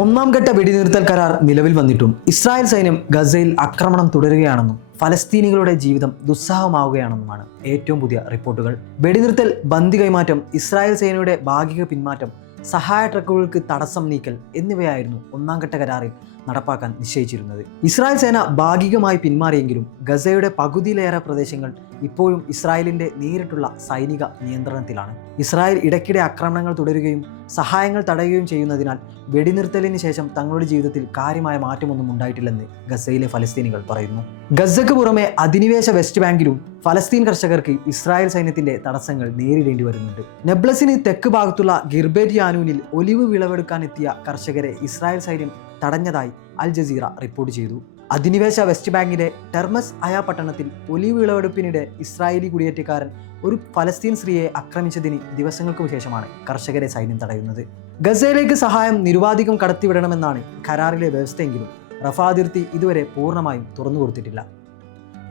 ഒന്നാം ഘട്ട വെടിനിർത്തൽ കരാർ നിലവിൽ വന്നിട്ടും ഇസ്രായേൽ സൈന്യം ഗസയിൽ ആക്രമണം തുടരുകയാണെന്നും ഫലസ്തീനികളുടെ ജീവിതം ദുസ്സഹമാവുകയാണെന്നുമാണ് ഏറ്റവും പുതിയ റിപ്പോർട്ടുകൾ. വെടിനിർത്തൽ ബന്ദി കൈമാറ്റം ഇസ്രായേൽ സേനയുടെ ഭാഗിക പിന്മാറ്റം സഹായ ട്രക്കുകൾക്ക് തടസ്സം നീക്കൽ എന്നിവയായിരുന്നു ഒന്നാം ഘട്ട കരാറിൽ നടപ്പാക്കാൻ നിശ്ചയിച്ചിരുന്നത്. ഇസ്രായേൽ സേന ഭാഗികമായി പിന്മാറിയെങ്കിലും ഗസയുടെ പകുതിയിലേറെ പ്രദേശങ്ങൾ ഇപ്പോഴും ഇസ്രായേലിന്റെ നേരിട്ടുള്ള സൈനിക നിയന്ത്രണത്തിലാണ്. ഇസ്രായേൽ ഇടയ്ക്കിടെ ആക്രമണങ്ങൾ തുടരുകയും സഹായങ്ങൾ തടയുകയും ചെയ്യുന്നതിനാൽ വെടിനിർത്തലിന് ശേഷം തങ്ങളുടെ ജീവിതത്തിൽ കാര്യമായ മാറ്റമൊന്നും ഉണ്ടായിട്ടില്ലെന്ന് ഗസയിലെ ഫലസ്തീനികൾ പറയുന്നു. ഗസയ്ക്ക് പുറമെ അധിനിവേശ വെസ്റ്റ് ബാങ്കിലും ഫലസ്തീൻ കർഷകർക്ക് ഇസ്രായേൽ സൈന്യത്തിന്റെ തടസ്സങ്ങൾ നേരിടേണ്ടി വരുന്നുണ്ട്. നെബ്ലസിന് തെക്ക് ഭാഗത്തുള്ള ഗിർബേറ്റ് യാനൂനിൽ ഒലിവ് വിളവെടുക്കാനെത്തിയ കർഷകരെ ഇസ്രായേൽ സൈന്യം തടഞ്ഞതായി അൽ ജസീറ റിപ്പോർട്ട് ചെയ്തു. അധിനിവേശ വെസ്റ്റ് ബാങ്കിലെ ടെർമസ് അയ പട്ടണത്തിൽ ഒലിവ് വിളവെടുപ്പിനിടെ ഇസ്രായേലി കുടിയേറ്റക്കാരൻ ഒരു ഫലസ്തീൻ സ്ത്രീയെ ആക്രമിച്ചതിന് ദിവസങ്ങൾക്കു ശേഷമാണ് കർഷകരെ സൈന്യം തടയുന്നത്. ഗസയിലേക്ക് സഹായം നിരുപാധികം കടത്തിവിടണമെന്നാണ് കരാറിലെ വ്യവസ്ഥയെങ്കിലും റഫ അതിർത്തി ഇതുവരെ പൂർണമായും തുറന്നു കൊടുത്തിട്ടില്ല.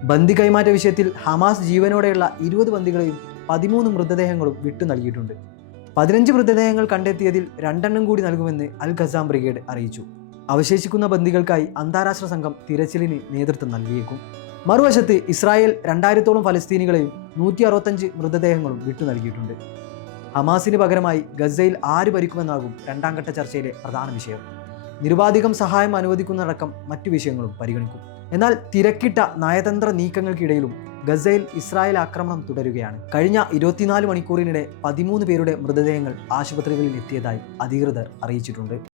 ബന്ദി കൈമാറ്റ വിഷയത്തിൽ ഹമാസ് ജീവനോടെയുള്ള ഇരുപത് ബന്ദികളെയും പതിമൂന്ന് മൃതദേഹങ്ങളും വിട്ടു നൽകിയിട്ടുണ്ട്. പതിനഞ്ച് മൃതദേഹങ്ങൾ കണ്ടെത്തിയതിൽ രണ്ടെണ്ണം കൂടി നൽകുമെന്ന് അൽ ഖസാം ബ്രിഗേഡ് അറിയിച്ചു. അവശേഷിക്കുന്ന ബന്ദികൾക്കായി അന്താരാഷ്ട്ര സംഘം തിരച്ചിലിന് നേതൃത്വം നൽകിയേക്കും. മറുവശത്ത് ഇസ്രായേൽ രണ്ടായിരത്തോളം ഫലസ്തീനികളെയും നൂറ്റി അറുപത്തഞ്ച് മൃതദേഹങ്ങളും വിട്ടു നൽകിയിട്ടുണ്ട്. ഹമാസിന് പകരമായി ഗസയിൽ ആര് ഭരിക്കുമെന്നാകും രണ്ടാം ഘട്ട ചർച്ചയിലെ പ്രധാന വിഷയം. നിരുപാധികം സഹായം അനുവദിക്കുന്നതടക്കം മറ്റു വിഷയങ്ങളും പരിഗണിക്കും. എന്നാൽ തിരക്കിട്ട നയതന്ത്ര നീക്കങ്ങൾക്കിടയിലും ഗസയിൽ ഇസ്രായേൽ ആക്രമണം തുടരുകയാണ്. കഴിഞ്ഞ ഇരുപത്തിനാല് മണിക്കൂറിനിടെ പതിമൂന്ന് പേരുടെ മൃതദേഹങ്ങൾ ആശുപത്രികളിൽ എത്തിയതായി അധികൃതർ അറിയിച്ചിട്ടുണ്ട്.